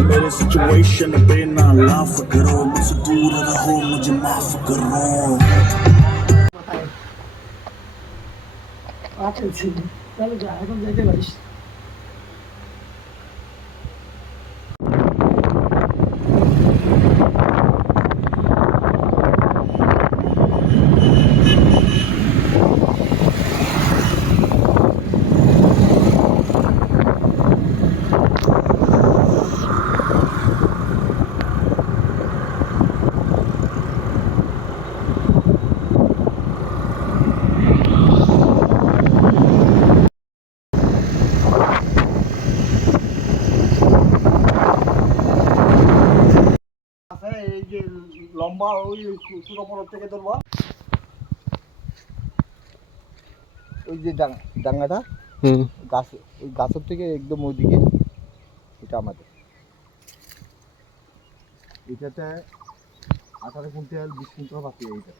मेरे सिचुएशन पे ना लाफ करो मुझसे दूर रहो मुझे माफ करो चलो जा এখন যেতে পারিস লম্বা ওই সুরপর থেকে ধরবা ওই যে ডাঙ্গাটা গাছ ওই গাছের থেকে একদম ওইদিকে এটা আমাদের এটাতে 18 কুইন্টাল 20 কুইন্টাল বাকি এইটা